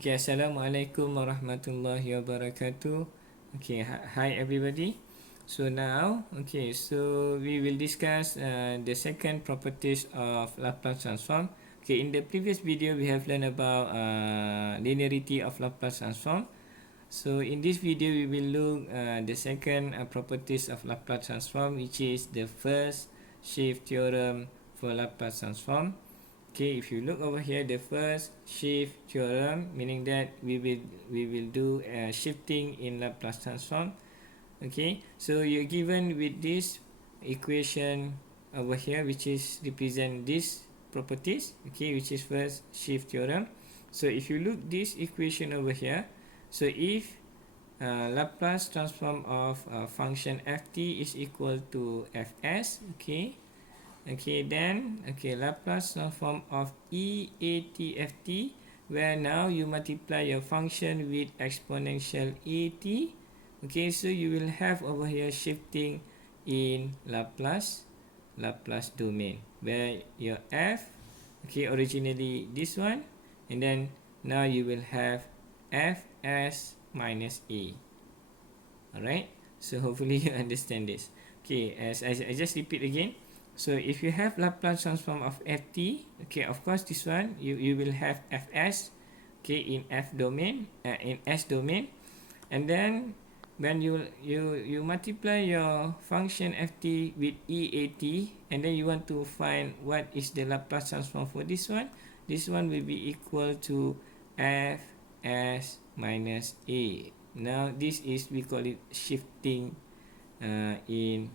Okay, Assalamualaikum warahmatullahi wabarakatuh. Okay, hi everybody. So now, okay, so we will discuss the second properties of Laplace transform. Okay, in the previous video we have learned about linearity of Laplace transform. So in this video we will look the second properties of Laplace transform, which is the first shift theorem for Laplace transform. Okay, if you look over here, the first shift theorem, meaning that we will do shifting in Laplace transform. Okay, so you're given with this equation over here, which is represent these properties. Okay, which is first shift theorem. So if you look this equation over here, so if Laplace transform of function ft is equal to fs, okay. Okay, then Laplace transform of EATFT, where now you multiply your function with exponential AT. Okay, so you will have over here shifting in Laplace domain, where your f, okay, originally this one, and then now you will have fs minus a. Alright, so hopefully you understand this. Okay, as I just repeat again. So if you have Laplace transform of ft, okay, of course this one you will have fs, okay, in f domain, in s domain, and then when you multiply your function ft with EAT, and then you want to find what is the Laplace transform for this one. This one will be equal to fs minus a. Now this is, we call it shifting in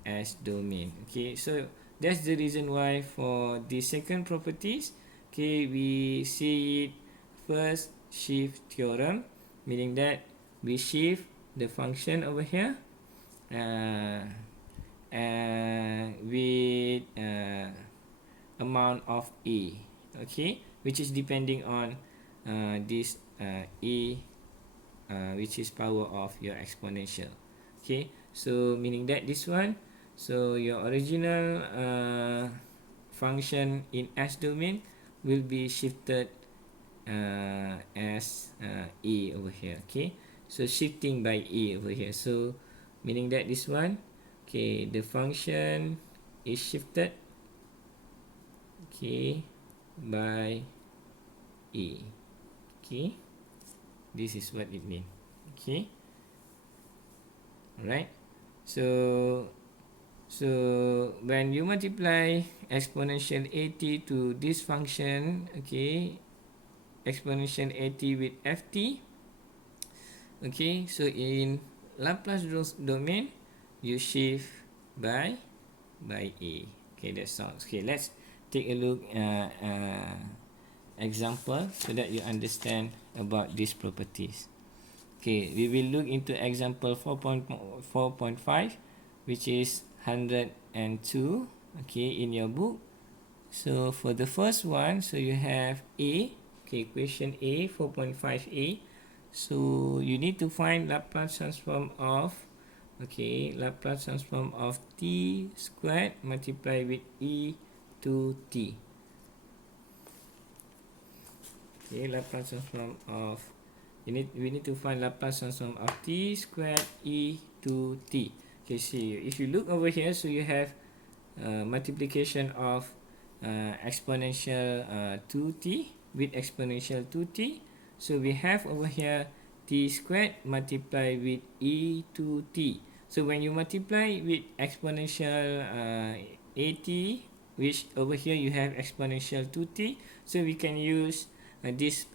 S domain. Okay, so that's the reason why for the second properties, okay, we see it first shift theorem, meaning that we shift the function over here with amount of a, okay, which is depending on this a, which is power of your exponential. Okay, so meaning that this one, so your original function in S domain will be shifted as a over here. Okay, so shifting by a over here, so meaning that this one, okay, the function is shifted, okay, by a. Okay, this is what it means. Okay, alright, so when you multiply exponential at to this function, okay, exponential at with ft, okay, so in Laplace domain you shift by a. Okay, that sounds okay. Let's take a look example so that you understand about these properties. Okay, we will look into example 4.5, which is 102, okay, in your book. So for the first one, so you have a, okay, equation a, 4.5a. So you need to find Laplace transform of, okay, Laplace transform of t squared multiplied with e to t. Okay, Laplace transform of, we need to find Laplace transform of t squared e to t. Okay, see, if you look over here, so you have multiplication of exponential 2t with exponential 2t. So we have over here t squared multiplied with e to t. So when you multiply with exponential at, which over here you have exponential 2t, so we can use this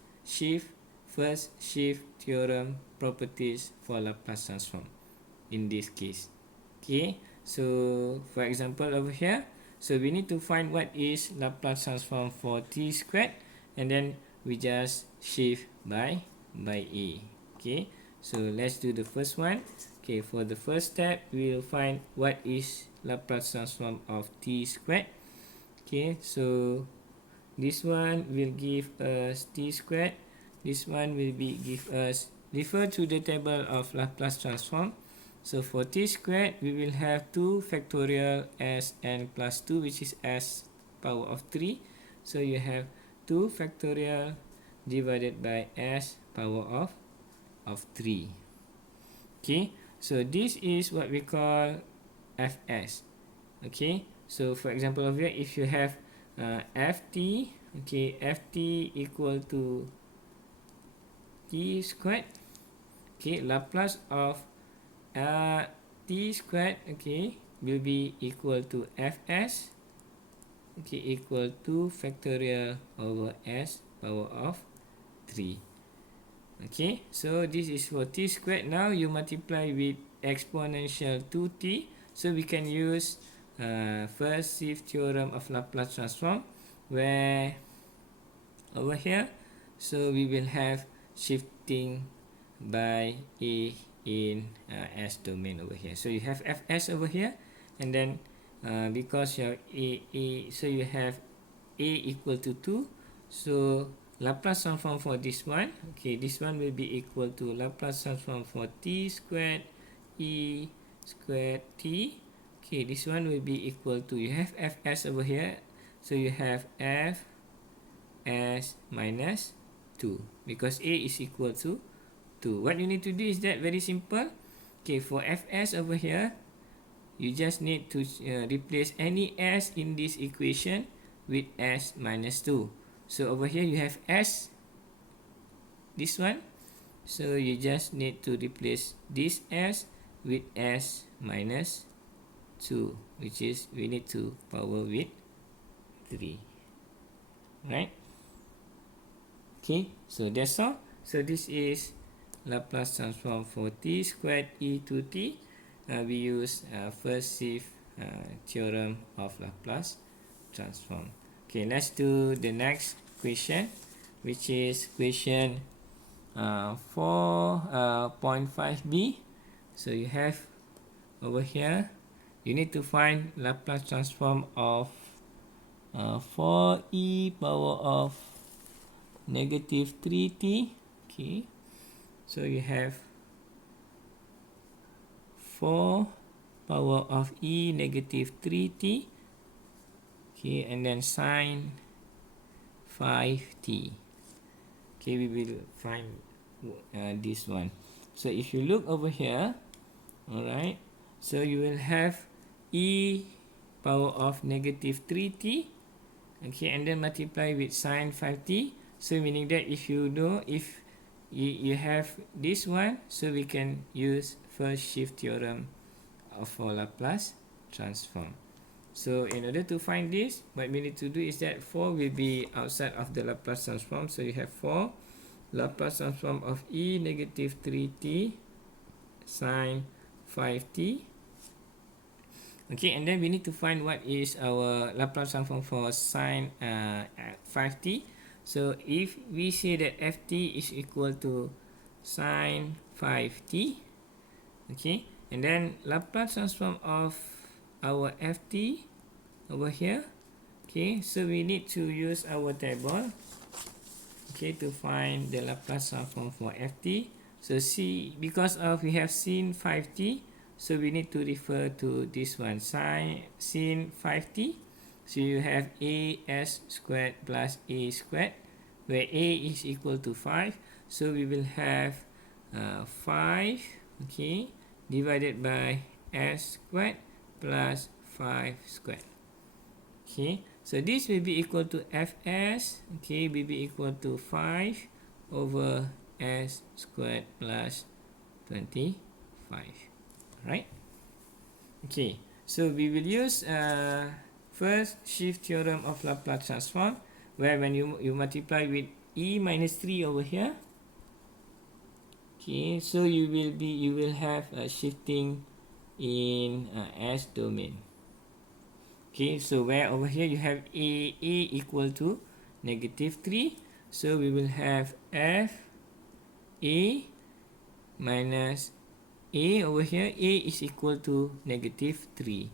first shift theorem properties for Laplace transform in this case. Okay, so for example over here, so we need to find what is Laplace transform for t squared, and then we just shift by a. Okay, so let's do the first one. Okay, for the first step we will find what is Laplace transform of t squared. Okay, so this one will give us t squared, this one will be give us, refer to the table of Laplace transform. So for t squared, we will have 2 factorial sn plus 2, which is s power of 3. So you have 2 factorial divided by s power of 3. Okay, so this is what we call fs. Okay, so for example over here, if you have ft, okay, ft equal to t squared, okay, Laplace of t squared, okay, will be equal to fs, okay, equal to factorial over s power of 3. Okay, so this is for t squared. Now you multiply with exponential 2t, so we can use first shift theorem of Laplace transform, where over here, so we will have shifting by a in s domain over here. So you have fs over here, and then because you have a, so you have a equal to 2, so Laplace transform for this one, okay, this one will be equal to Laplace transform for t squared e squared t. Okay, this one will be equal to, you have fs over here, so you have f s minus 2, because a is equal to 2. What you need to do is that very simple. Okay, for fs over here, you just need to replace any s in this equation with s minus 2. So over here you have s, this one, so you just need to replace this s with s minus 2, which is we need to power with 3, right? Okay, so that's all. So this is Laplace transform for t squared e to t. We use first shift theorem of Laplace transform. Okay, let's do the next question, which is question 4.5b. So you have over here, you need to find Laplace transform of 4e power of negative 3t. Okay, so you have 4 power of e negative 3t, okay, and then sine 5t. Okay, we will find this one. So if you look over here, alright, so you will have e power of negative 3t, okay, and then multiply with sine 5t. So meaning that if you know, if you have this one, so we can use first shift theorem for Laplace transform. So in order to find this, what we need to do is that 4 will be outside of the Laplace transform. So you have 4 Laplace transform of e negative 3t sine 5t. Okay, and then we need to find what is our Laplace transform for sine 5t. So if we say that ft is equal to sine 5t, okay, and then Laplace transform of our ft over here, okay, so we need to use our table, okay, to find the Laplace transform for ft. So see, because of we have sin 5t, so we need to refer to this one, sin 5t. So you have a s squared plus a squared, where a is equal to 5. So we will have 5, okay, divided by s squared plus 5 squared. Okay, so this will be equal to fs, okay, will be equal to 5 over s squared plus 25. Right? Okay, so we will use first shift theorem of Laplace transform, where when you multiply with e minus 3 over here, okay, so you will have a shifting in s domain. Okay, so where over here you have a equal to negative 3, so we will have f a minus a over here, a is equal to negative 3,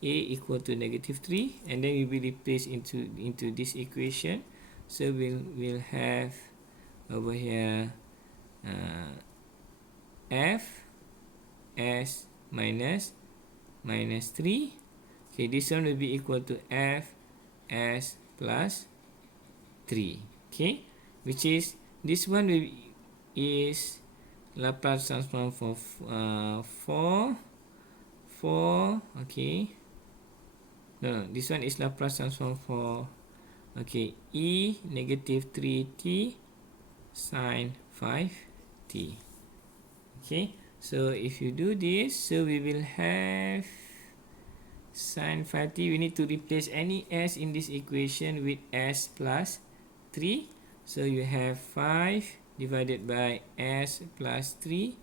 a equal to negative 3, and then we will replace into this equation. So we'll have over here f s minus 3. Okay, this one will be equal to f s plus 3. Okay, which is this one is Laplace transform for 4, okay. No, this one is Laplace transform for, okay, e negative 3t sine 5t. Okay, so if you do this, so we will have sine 5t. We need to replace any s in this equation with s plus 3. So you have 5 divided by s plus 3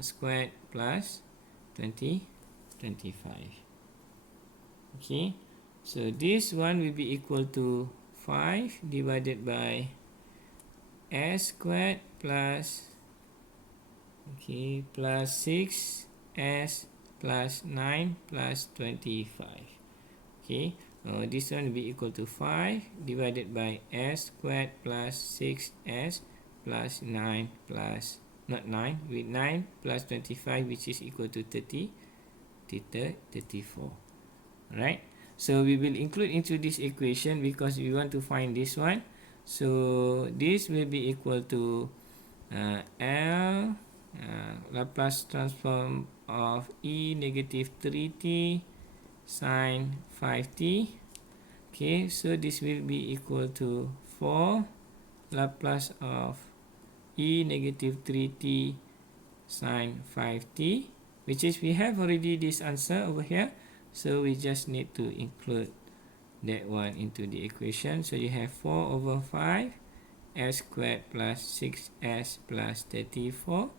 squared plus 25. Okay, so this one will be equal to 5 divided by s squared plus, okay, plus 6s plus 9 plus 25. Okay, this one will be equal to 5 divided by s squared plus 6s plus 9 plus, not 9, with 9 plus 25, which is equal to 34. Alright, so we will include into this equation because we want to find this one. So this will be equal to L Laplace transform of e negative 3t sine 5t. Okay, so this will be equal to 4 Laplace of e negative 3t sine 5t, which is we have already this answer over here. So we just need to include that one into the equation. So you have 4 over 5 s squared plus 6s plus 34.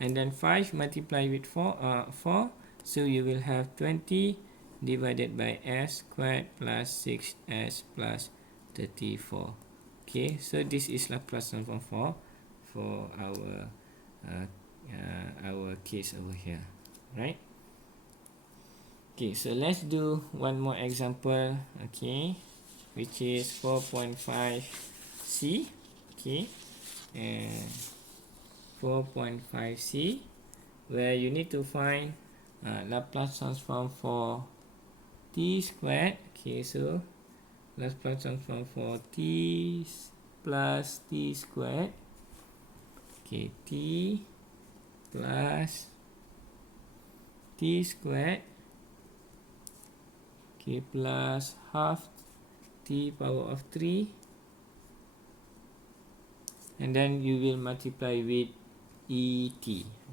And then 5 multiplied with 4, so you will have 20 divided by s squared plus 6s plus 34. Okay, so this is Laplace transform for our case over here, right? Okay, so let's do one more example, okay, which is 4.5c, okay, and 4.5c, where you need to find Laplace transform for t squared. Okay, so Laplace transform for t plus t squared, okay, t plus t squared, okay, plus half t power of 3, and then you will multiply with et.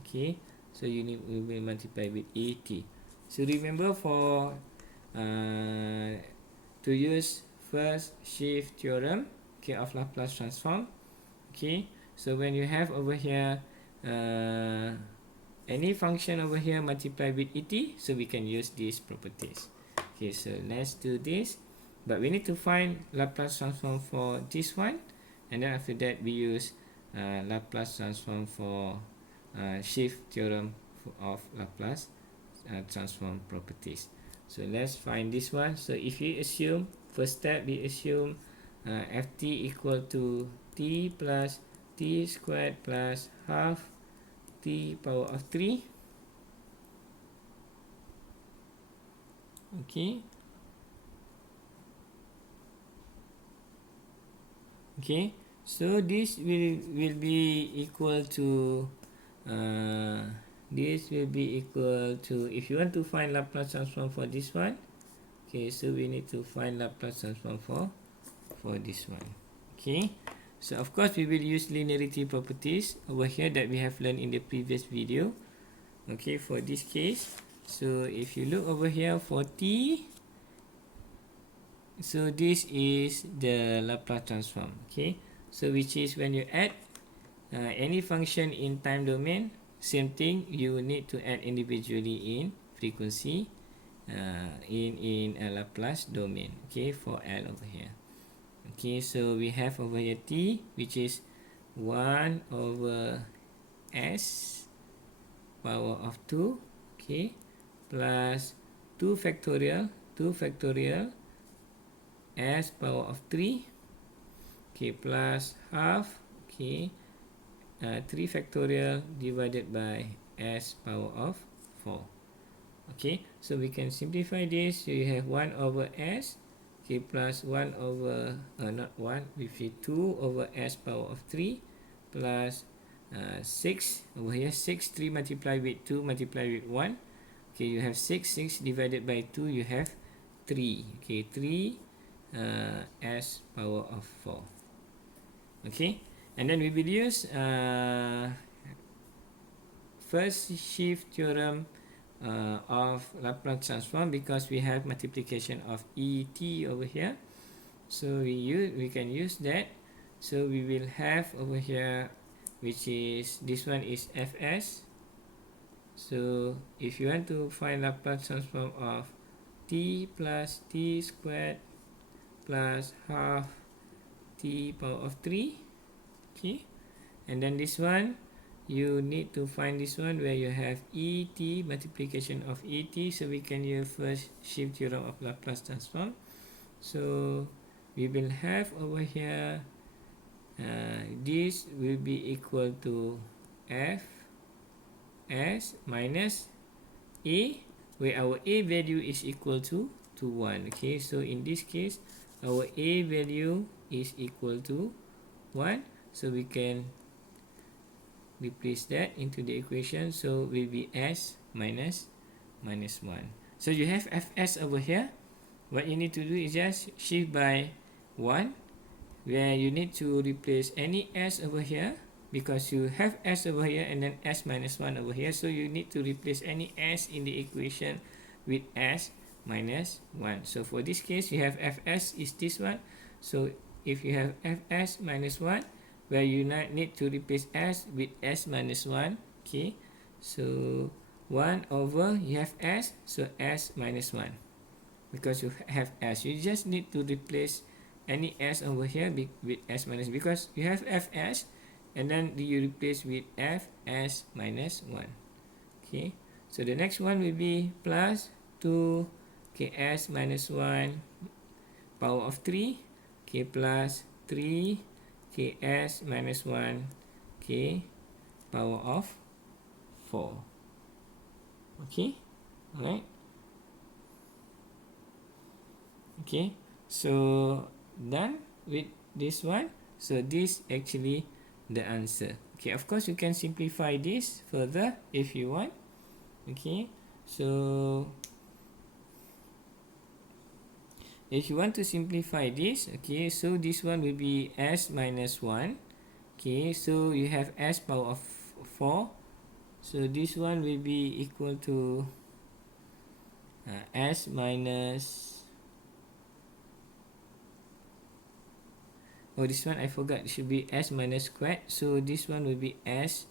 Okay, so you will multiply with et. So remember, for to use first shift theorem, okay, of Laplace transform, okay, so when you have over here any function over here multiply with et, so we can use these properties. Okay, so let's do this, but we need to find Laplace transform for this one, and then after that we use Laplace transform for shift theorem of Laplace transform properties. So let's find this one. So if you assume, first step, we assume ft equal to t plus t squared plus half t power of 3. Okay, okay, so this will be equal to this will be equal to, if you want to find Laplace transform for this one, okay, so we need to find Laplace transform for this one. Okay, so of course we will use linearity properties over here that we have learned in the previous video. Okay, for this case, so if you look over here for t, so this is the Laplace transform. Okay, so which is when you add any function in time domain, same thing, you need to add individually in frequency in a Laplace domain. Okay, for L over here. Okay, so we have over here t, which is 1 over s power of 2, okay, plus 2 factorial s power of 3, okay, plus half, okay, 3 factorial divided by s power of 4. Okay, so we can simplify this. So you have 1 over s, okay, plus 1 over, not 1, we see 2 over s power of 3 plus 6 over here, 6, 3 multiplied with 2 multiplied with 1, okay, you have 6, 6 divided by 2, you have 3, okay, 3 s power of 4, okay, and then we will use first shift theorem of Laplace transform, because we have multiplication of ET over here, so we can use that. So we will have over here, which is this one is Fs. So if you want to find Laplace transform of t plus t squared plus half t power of 3, okay, and then this one you need to find this one where you have ET, multiplication of ET, so we can use first shift theorem of Laplace transform. So we will have over here, this will be equal to F S minus A, where our A value is equal to 1, okay, so in this case our A value is equal to 1, so we can replace that into the equation, so will be S minus 1. So you have Fs over here. What you need to do is just shift by 1, where you need to replace any S over here, because you have S over here and then S minus 1 over here, so you need to replace any S in the equation with S minus 1. So for this case, you have Fs is this one, so if you have Fs minus 1, where you need to replace S with S minus 1, okay, so 1 over, you have S, so S minus 1, because you have S, you just need to replace any S over here with S minus, because you have Fs, and then you replace with Fs minus 1, okay, so the next one will be plus 2, okay, S minus 1 power of 3, okay, plus 3, okay, S minus 1, okay, power of 4, okay, alright, okay, so done with this one. So this actually the answer, okay. Of course you can simplify this further if you want, okay, so if you want to simplify this, okay, so this one will be S minus 1, okay, so you have S power of 4, so this one will be equal to S minus, oh, this one I forgot, it should be S minus squared, so this one will be S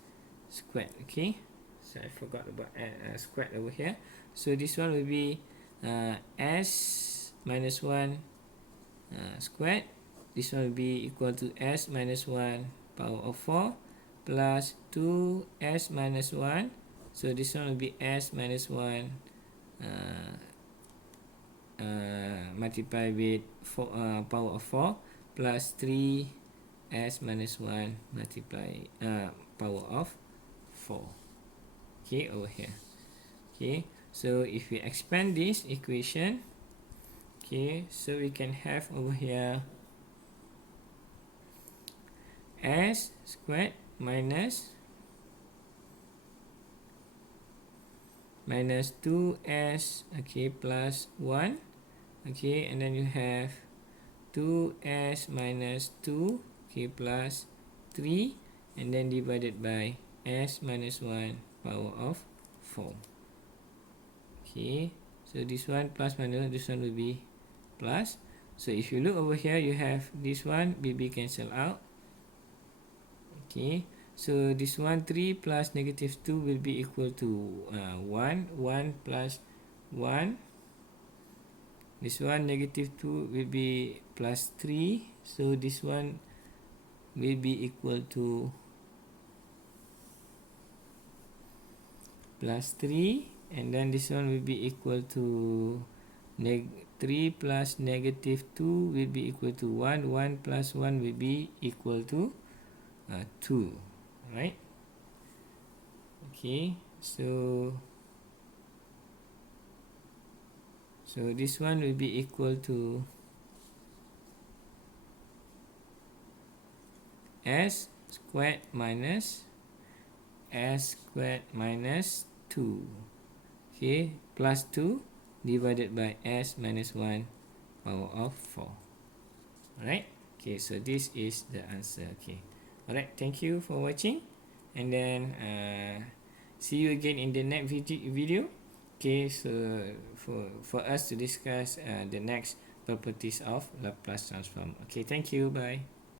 squared, okay, so I forgot about squared over here, so this one will be S minus 1 squared, this one will be equal to S minus 1 power of 4 plus 2S minus 1, so this one will be S minus 1 multiplied with 4, power of 4 plus 3S minus 1 multiply power of 4, okay, over here, okay, so if we expand this equation, okay, so we can have over here S squared minus 2S, okay, plus 1, okay, and then you have 2S minus 2, okay, plus 3, and then divided by S minus 1 power of 4, okay, so this one plus minus, this one will be plus, so if you look over here, you have this one will be cancelled out, okay, so this one 3 plus negative 2 will be equal to 1 plus 1, this one negative 2 will be plus 3, so this one will be equal to plus 3, and then this one will be equal to 3 plus negative 2 will be equal to 1, 1 plus 1 will be equal to 2, right, okay, so this one will be equal to s squared minus s squared minus 2. Okay, plus 2 divided by s minus 1 power of 4. Alright, okay, so this is the answer. Okay, alright, thank you for watching, and then see you again in the next video. Okay, so for us to discuss the next properties of Laplace transform. Okay, thank you, bye.